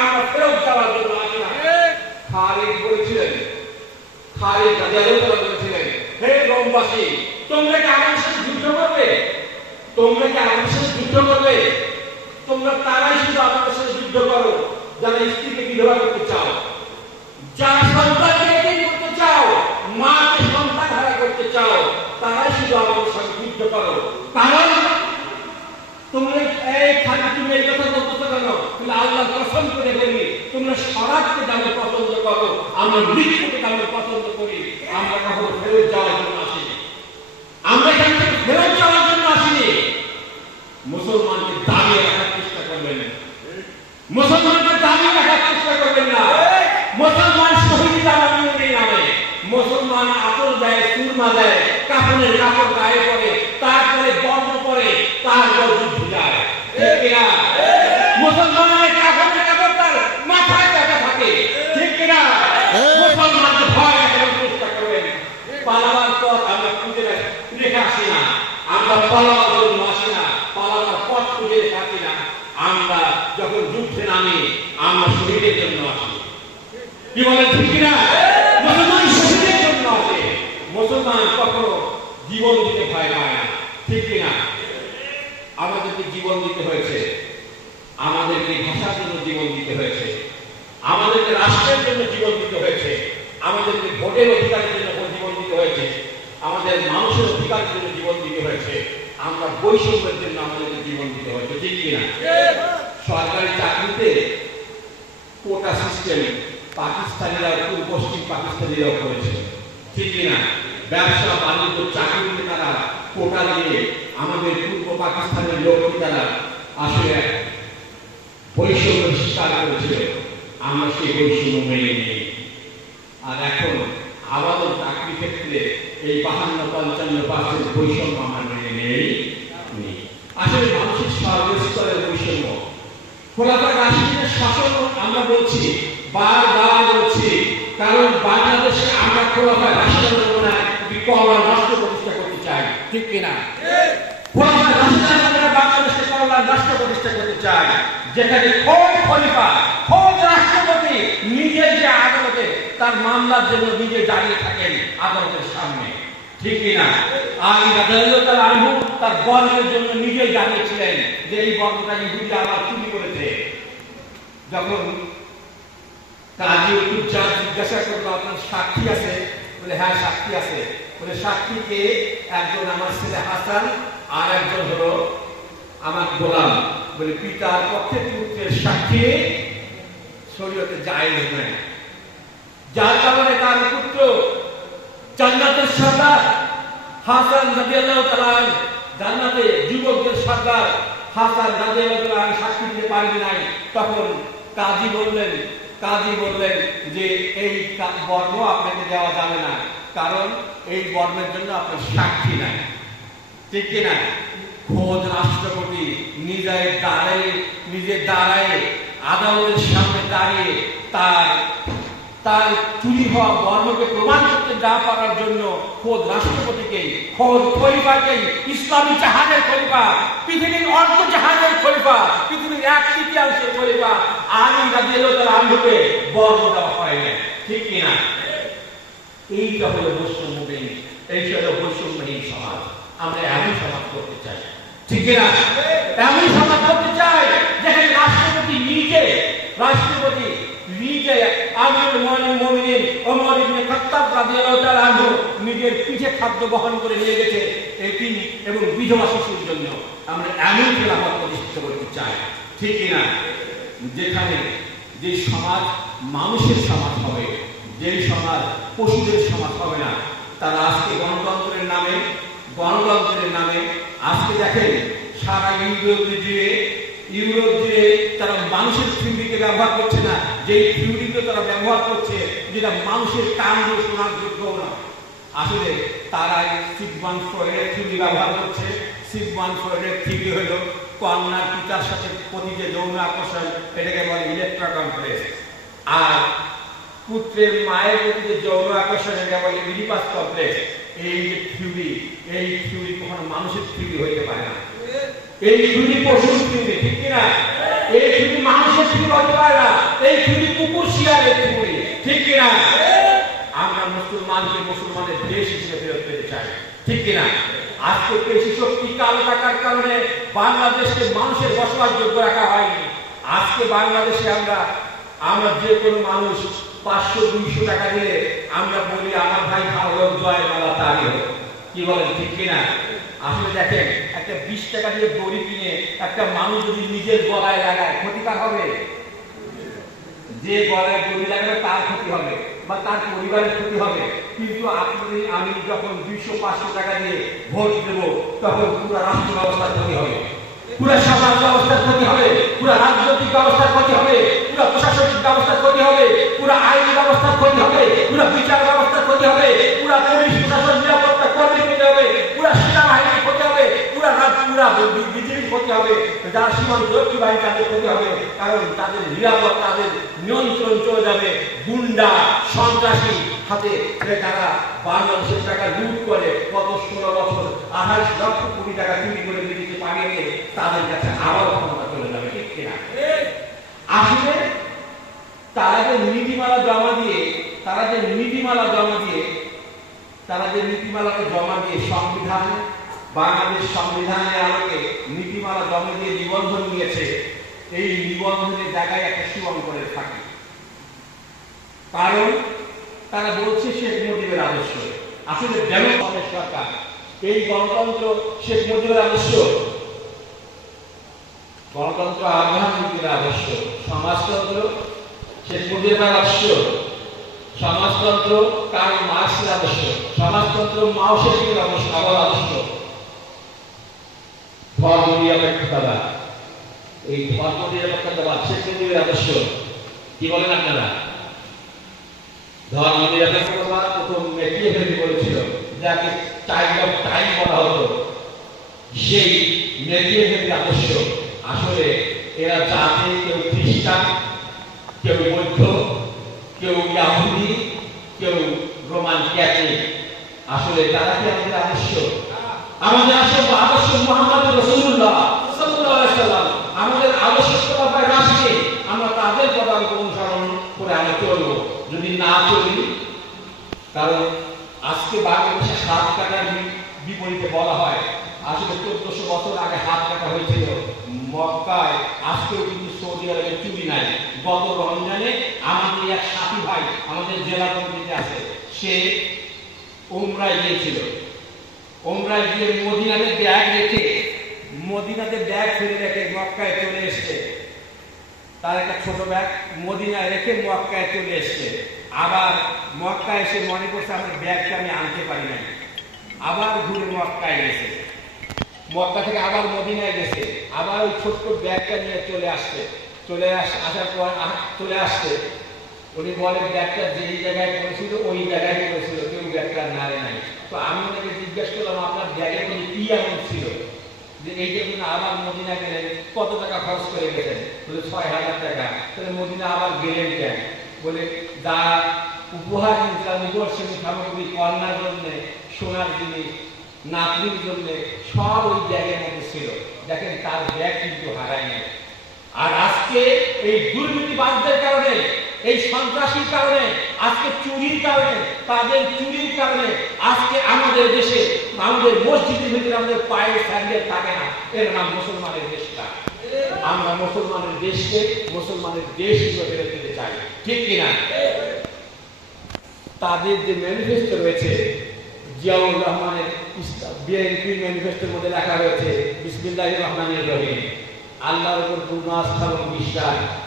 আমরা ফেরত যাওয়ার জন্য আসি না। খালিদ বলেছিলেন খালিদ রাদিয়াল্লাহু তাআলা বলেছিলেন হে রোমবাসী তোমরা কি আমার শেষ যুদ্ধ করবে? তোমরা কি আমার শেষ যুদ্ধ করবে? তোমরা তারাই শুধু আমাদের শেষ যুদ্ধ করো যারা স্ত্রীকে বিধবা করতে চাও যারা সন্তানকে এতিম করতে চাও মাকে সন্তান হারা করতে চাও তারাই শুধু আমাদের সাথে যুদ্ধ করো কারণ তোমরা এই খালি তুমি এই কথা বলতেছো কেন তুমি আল্লাহ কসম করে বলি, তোমরা সরাজকে দামে পছন্দ করো, আমরা মৃত্যুকে দামে পছন্দ করি, আমরা কখনো ফেরত যাওয়ার জন্য আসিনি। আমরা এখান থেকে ফেরত যাওয়ার জন্য আসিনি। মুসলমানকে দাঁড়িয়ে রাখার চেষ্টা করবেন মুসলমানকে দাঁড়িয়ে রাখার চেষ্টা করবেন না। মুসলমান শহীদ এই নামে, মুসলমান আতর দেয়, সুরমা দেয় কাপড়ের কাপড় গায়ে পরে, তারপরে বর্ণ পরে, তারপর যুদ্ধ যায়। ঠিক কিনা? মুসলমানের কাপড়ের কাপড় তার মাথায় ব্যথা থাকে ঠিক কিনা মুসলমানকে ভয় দেখানোর চেষ্টা করবেন পালাবার পথ আমরা খুঁজে রে- রেখে আসি না আমরা পালাবার জন্য না পালাবার পথ খুঁজে আসি না। আমরা যখন যুদ্ধে নামি, আমরা শহীদের জন্য কি বলেন ঠিক কিনা? মুসলমান শহীদের জন্য আসে। মুসলমান কখনো জীবন দিতে ভয় পায় না। ঠিক কিনা? আমাদেরকে জীবন দিতে হয়েছে। আমাদেরকে ভাষার জন্য জীবন দিতে হয়েছে। আমাদেরকে রাষ্ট্রের জন্য জীবন দিতে হয়েছে। আমাদেরকে ভোটের অধিকারের জন্য জীবন দিতে হয়েছে। আমাদের মানুষের অধিকারের জন্য জীবন দিতে হয়েছে। আমরা বৈষম্যের জন্য আমাদেরকে জীবন দিতে হয়েছে, ঠিক কিনা? সরকারি চাকরিতে কোটা সিস্টেম পাকিস্তানিরা পূর্ব পশ্চিম পাকিস্তানিরাও করেছে, ঠিক কিনা? ব্যবসা, বাণিজ্য, চাকরিতে তারা কোটা দিয়ে আমাদের পূর্ব পাকিস্তানের লোককে তারা আসলে এক বৈষম্য স্বীকার করেছিল। আমরা সেই বৈষম্য মেনে নিই। আর এখন আবারও চাকরি ক্ষেত্রে এই বাহান্ন পঞ্চান্ন পার্সেন্ট বৈষম্য আমরা মেনে নেই। আসলে মানুষের সর্বস্তরের বৈষম্য। খোলাফা রাশিদের শাসন আমরা বলছি বারবার বলছি কারণ বাংলাদেশে আমরা খোলাফা রাশিদের নমুনায় কমলা রাষ্ট্র প্রতিষ্ঠা করতে চাই। ঠিক কিনা? রাশিদের আমরা বাংলাদেশে কমলা রাষ্ট্র প্রতিষ্ঠা করতে চাই। যেখানে খোদ খলিফা, খোদ রাষ্ট্রপতি নিজে যে আদালতে, তার মামলার জন্য নিজে দাঁড়িয়ে থাকেন আদালতের সামনে। ঠিক তাআলা আনহু তার জন্য জানিয়েছিলেন যে এই ইহুদি চুরি করেছে। যখন কাজী জিজ্ঞাসা করল, আপনার সাক্ষী আছে? বলে হ্যাঁ সাক্ষী আছে। বলে, সাক্ষীকে একজন আমার ছেলে হাসান আর একজন হলো আমার গোলাম। বলে, পিতার পক্ষে পুত্রের সাক্ষী শরীয়তে যায় নাই। যার কারণে তার পুত্র জান্নাতের সর্দার হাসান রাদিয়াল্লাহু তাআলা জান্নাতে যুবকদের সর্দার হাসান রাদিয়াল্লাহু তাআলা সাক্ষী দিতে পারবে নাই। তখন কাজী বললেন কাজী বললেন যে, এই বর্ম আপনাকে দেওয়া যাবে না। কারণ এই বর্মের জন্য আপনার সাক্ষী নাই। ঠিক কিনা খোদ রাষ্ট্রপতি নিজের দাঁড়ায় নিজে দাঁড়ায় আদালতের সামনে দাঁড়িয়ে তার তার চুরি হওয়া বর্ণকে প্রমাণ করতে না পারার জন্য খোদ রাষ্ট্রপতিকে, খোদ খলিফাকে, ইসলামী জাহাজের খলিফা, পৃথিবীর অর্ধ জাহাজের খলিফা, পৃথিবীর এক তৃতীয়াংশের খলিফা আমি রাজিয়াল আনহুকে বর্ণ দেওয়া হয় না ঠিক কিনা এইটা হলো বৈষম্যহীন, এইটা হলো বৈষম্যহীন সমাজ। আমরা এমন সমাজ করতে চাই। ঠিক কিনা? এমন সমাজ করতে চাই যেখানে রাষ্ট্রপতি নিজে রাষ্ট্রপতি নিজে আমির মোহাম্মদ মুমিনিন ওমর ইবনে খাত্তাব রাদিয়াল্লাহু আনহু নিজের পিঠে খাদ্য বহন করে নিয়ে গেছে এটি এবং বিধবা শিশুর জন্য। আমরা এমন খেলাফত প্রতিষ্ঠিত করতে চাই, ঠিক কিনা? যেখানে যে সমাজ মানুষের সমাজ হবে যে সমাজ পশুদের সমাজ হবে না, তারা আজকে গণতন্ত্রের নামে গণতন্ত্রের নামে আজকে দেখেন সারা ইউরোপ জুড়ে ইউরোপ জুড়ে তারা মানুষের থিওরিকে ব্যবহার করছে না যে থিওরিকে তারা ব্যবহার করছে, যেটা মানুষের কাণ্ড শোনার যোগ্য না। আসলে তারা সিগমান ফ্রয়েডের থিওরি ব্যবহার করছে। সিগমান ফ্রয়েডের থিওরি হলো কন্যার পিতার সাথে প্রতি যৌন আকর্ষণ, এটাকে বলে ইলেকট্রা কমপ্লেক্স আর পুত্রের মায়ের প্রতি যৌন আকর্ষণ এটা বলে ইডিপাস কমপ্লেক্স এই যে থিওরি এই থিওরি কখনো মানুষের থিওরি হইতে পারে না। এই থিওরি পশুর থিওরি ঠিক কিনা এই থিওরি মানুষের থিওরি হতে পারে না। এই খুবই কুকুর শিয়ালের ত্রিপুরি ঠিক কিনা আমরা মুসলমানকে মুসলমানের দেশ হিসেবে ফেরত পেতে চাই ঠিক কিনা আজকে পেশি শক্তি কালো টাকার কারণে বাংলাদেশকে মানুষের বসবাসযোগ্য রাখা হয়নি। আজকে বাংলাদেশে আমরা আমরা যে কোনো মানুষ পাঁচশো, দুইশো টাকা দিলে আমরা বলি, আমার ভাই ভালো জয় মালা তারই কি বলেন, ঠিক কিনা? আসলে দেখেন, একটা বিশ টাকা দিয়ে দড়ি কিনে একটা মানুষ যদি নিজের গলায় লাগায়, ক্ষতিকার হবে? যে গলায় দড়ি লাগাবে, তার ক্ষতি হবে বা তার পরিবারের ক্ষতি হবে। কিন্তু আপনি, আমি যখন দুইশো, পাঁচশো টাকা দিয়ে ভোট দেব, তখন পুরো রাষ্ট্র ব্যবস্থার ক্ষতি হবে। পুরো সমাজ ব্যবস্থার ক্ষতি হবে, পুরো রাজনৈতিক ব্যবস্থার ক্ষতি হবে, পুরো প্রশাসনিক ব্যবস্থার বিজেপির ক্ষতি হবে, যারা সীমান্ত রক্ষী বাহিনী তাদের ক্ষতি হবে, কারণ তাদের নিরাপত্তা তাদের নিয়ন্ত্রণ চলে যাবে গুন্ডা, সন্ত্রাসী হাতে। তারা বাংলাদেশের টাকা লুট করে কত ষোলো বছর আঠাশ লক্ষ কোটি টাকা চুরি করে বিদেশে পাঠিয়ে তাদের কাছে আবার ক্ষমতা চলে যাবে আসলে তারা যে নীতিমালা জমা দিয়ে, তারা যে নীতিমালা জমা দিয়ে, তারা যে নীতিমালাকে জমা দিয়ে সংবিধান বাংলাদেশ সংবিধানের আলোকে নীতিমালা জমা দিয়ে নিবন্ধন নিয়েছে, এই নিবন্ধনের জায়গায় একটা সুঅঙ্করের থাকে কারণ তারা বলছে শেখ মুজিবের আদর্শ। আসলে ডেমোক্রেটিক সরকার, এই গণতন্ত্র শেখ মুজিবের আদর্শ। গণতন্ত্র আব্রাহাম লিঙ্কনের আদর্শ। সমাজতন্ত্র শেখ মুজিবের আদর্শ। সমাজতন্ত্র কার্ল মার্ক্সের আদর্শ। সমাজতন্ত্র মাও শেখের আদর্শ আবার আদর্শ। ধর্ম নিরপেক্ষতাবাদ এই ধর্ম নিরপেক্ষতাবাদ মুজিবের আদর্শ কি বলেন আপনারা? ধর্ম নিরপেক্ষতাবাদ প্রথম মেটিয়ে ফেলতে বলেছিল, যাকে টাইম অফ টাইম বলা হতো। সেই মেটিয়ে ফেলতে আদর্শ আসলে এরা জাতি, কেউ খ্রিস্টান, কেউ বৌদ্ধ, কেউ ইয়াহুদি, কেউ রোমান ক্যাথলিক। আসলে তারা কি আমাদের আদর্শ? আমাদের আদর্শ আদর্শ মোহাম্মদ রসুল্লাহ সাল্লাল্লাহু আলাইহি সাল্লাম আমাদের আদর্শ কথা রাষ্ট্রে আমরা তাদের পদাঙ্ক অনুসরণ করে আমরা চলবো যদি না চলি কারণ আজকে বাংলাদেশে হাত কাটার বিপরীতে বলা হয়। আসলে চোদ্দশো বছর আগে হাত কাটা হয়েছিল। মক্কায় আজকেও কিন্তু সৌদি আরবে চুরি নাই। গত রমজানে আমাদের এক সাথী ভাই আমাদের জেলা কমিটিতে আছে, সে ওমরায় গিয়েছিল। ওমরায় গিয়ে মদিনাতে ব্যাগ রেখে, মদিনাতে ব্যাগ ফেলে রেখে মক্কায় চলে এসছে। তার একটা ছোট ব্যাগ মদিনায় রেখে মক্কায় চলে এসছে। আবার মক্কায় এসে মনে করছে আমার ব্যাগটা আমি আনতে পারি নাই। আবার ঘুরে মক্কায় গেছে। মক্কা থেকে আবার মদিনায় গেছে। আবার ওই ছোট্ট ব্যাগটা নিয়ে চলে আসছে। চলে আস, আসার পর চলে আসছে। উনি বলেন ব্যাগটা যেই জায়গায় পড়েছিল, ওই জায়গায় পড়েছিল। কেউ ব্যাগটা নাড়ে নাই। তো আমি ওনাকে জিজ্ঞেস করলাম, আপনার ব্যাগের মধ্যে কি এমন ছিল? যে আবার মদিনা গেলেন কত টাকা খরচ করে গেলেন বলে ছয় হাজার টাকা। তাহলে মদিনা আবার গেলেন কেন? বলে যা উপহার নিয়েছিলাম নিদর্শনী সামগ্রী, কন্যার জন্য, সোনার জিনিস, নাতনির জন্য, সব ওই ব্যাগের মধ্যে ছিল। দেখেন, তার ব্যাগ কিন্তু হারায় নাই আর আজকে এই দুর্নীতিবাজদের কারণে এই সন্ত্রাসীর কারণে, আজকে চুরির কারণে, তাদের চুরির কারণে আজকে আমাদের দেশে আমাদের মসজিদের ভিতরে আমাদের পায়ে স্যান্ডেল থাকে না। এর নাম মুসলমানের দেশটা। আমরা মুসলমানের দেশকে মুসলমানের দেশ হিসেবে দিতে চাই। ঠিক কিনা? তাদের যে ম্যানিফেস্টো রয়েছে, জিয়াউর রহমানের বিএনপি ম্যানিফেস্টোর মধ্যে লেখা রয়েছে, বিসমিল্লাহির রহমানির রহিম। আল্লাহর উপর পূর্ণ আস্থা এবং বিশ্বাস